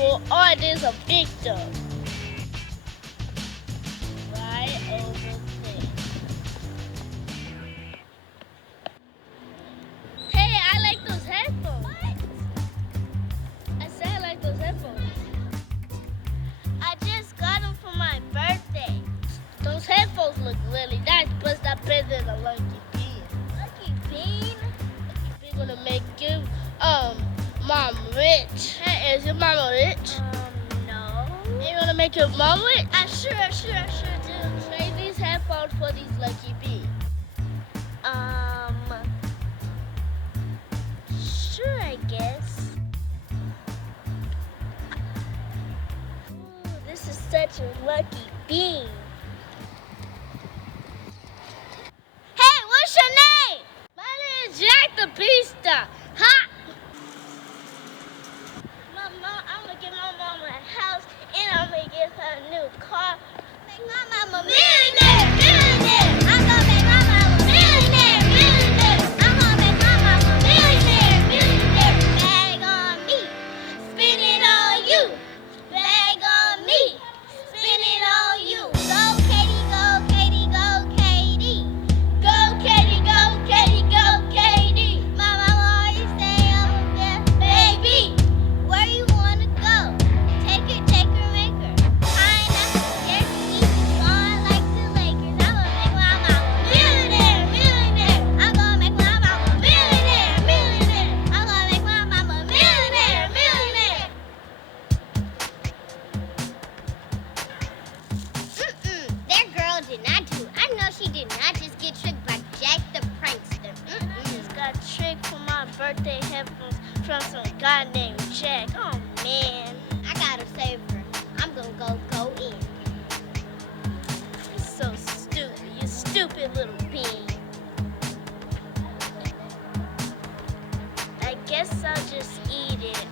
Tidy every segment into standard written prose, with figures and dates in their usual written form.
people or there's a victim. Right over there. Hey, I like those headphones. What? I said I like those headphones. I just got them for my birthday. Those headphones look really nice, but that's better than a Lucky Bean. Lucky Bean? Lucky Bean gonna make you, mom rich. Hey, is your mama rich? No. You gonna make your mom rich? I sure do. Trade these headphones for these Lucky Beans. Sure, I guess. Ooh, this is such a lucky bean. Hey, what's your name? My name is Jack the Beanstalk. Ha! Mama, I'm gonna get my mama a house and I'm gonna get her a new car. Make my mama millionaire. I'm gonna make my mama millionaire. I'm gonna make my mama millionaire. Bag on me, spin it on you. Bag on me, spin it on you. Go Katie, go Katie, go Katie. Go Katie, go Katie, go Katie. My mama always say over there, baby, where you wanna go? Take her, make her. Pineapple, yes, eat, gone like the Lakers. I'm gonna make my mama millionaire. I'm gonna make my mama millionaire. I'm gonna make my mama millionaire. That girl did not do. I know she did not just get tricked by Jack the prankster. I just got tricked for my birthday headphones from some guy named Jack. Oh man, I gotta save her. I'm gonna go in. you're so stupid. You stupid little bean. I guess I'll just eat it.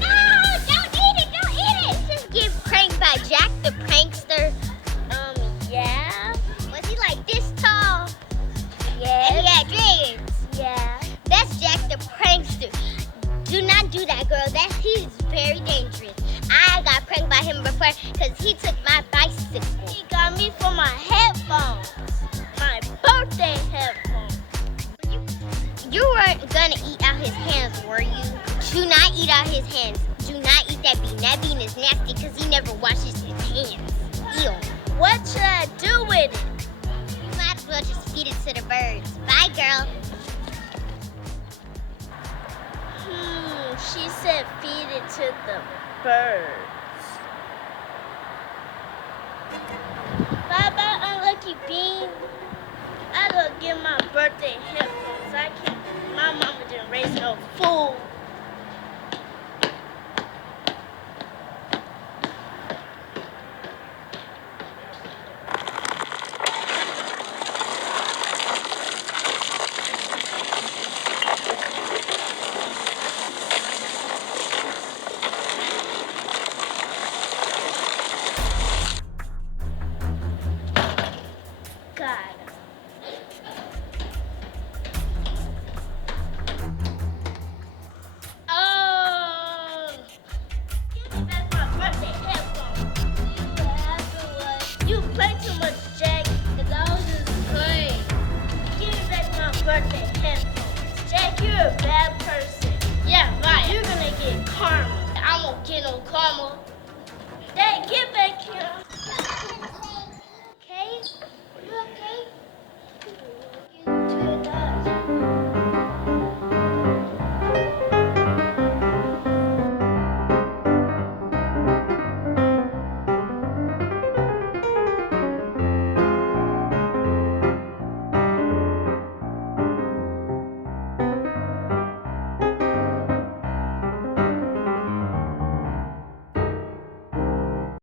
No, don't eat it. Just get pranked by Jack the prankster. Yeah. Was he like this tall? Yeah. And he had dreads. Yeah. That's Jack the prankster. Do not do that, girl. He's very dangerous. I got pranked by him before because he took my bicycle. He got me for my headphones. My birthday headphones. You weren't gonna eat out his hands, were you? Do not eat out his hands. Do not eat that bean. That bean is nasty because he never washes his hands. Ew. What should I do with it? You might as well just feed it to the birds. Bye, girl. She said feed it to the birds. Bye-bye, unlucky bean. I gotta get my birthday headphones. I can't. My mama didn't raise no fool. God. Oh, give me back my birthday headphones. What happened was you play too much, Jack. Cause I was just playing. Give me back my birthday headphones. Jack, you're a bad person. Yeah, right. You're gonna get karma. I won't get no karma. Dad, get back here.